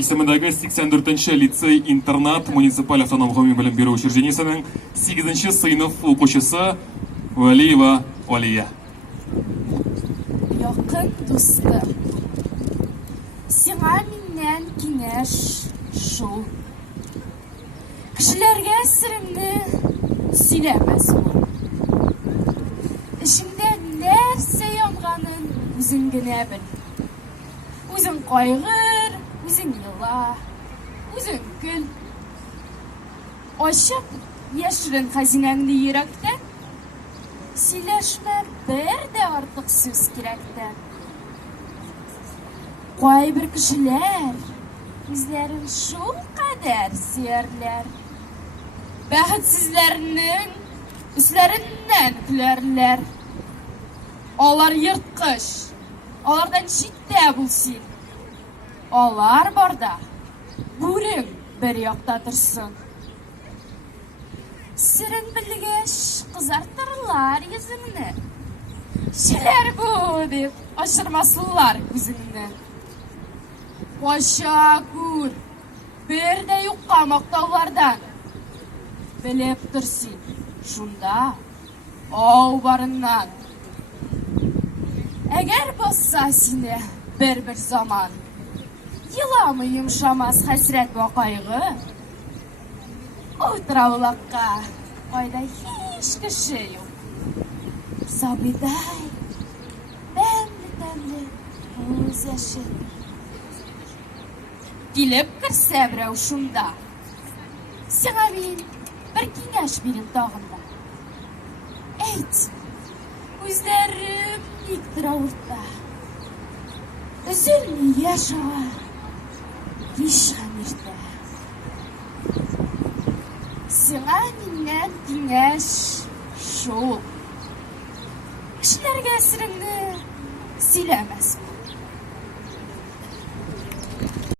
исемендәге 84-нче лицей-интернат муниципаль автоном гомуми белем бирү учреждениесенең 8-нче сыйныф укучысы Валиева Алия. Якын дустым, сиңа миннән киңәш шул. Кешеләргә сереңне сөйләмәс ул. Эшеңдә нәрсә янганын үзең генә бел. Үзең кайгыр, үзең йыла, үзең көл. Ачып яшерен хәзинәңне йөрәктән, сөйләшмә бер дә артык сүз кирәктән. Кайбер кешеләр үзләрен шул кадәр сөярләр. Бәхетсезләрнең үсләреннән көләрләр. Алар йырткыч, алардан читтә бул син. Алар барда бүрең бер якта торсын. Серен белгәч кызартырлар йөзеңне. Шеләр бу дип ачырмаслар күзеңне. Кача күр, бер дә юкка мактаулардан. Белеп тор син, шунда ау барыннан. Әгәр басса сине бер заман, йыламы йомшамас хәсрәт вә кайгы. Утраулакка кайда һич кеше юк. Сабыйдай, тәмле күз яшы. Килеп керсә берәү шунда, сиңа мин бер киңәш бирим тагын да. Әйт, үзләрем никтер авырта. Өзелми яшь ага, кич һәм иртә. Сиңа миннән киңәш шул. Кешеләргә сереңне сөйләмәс.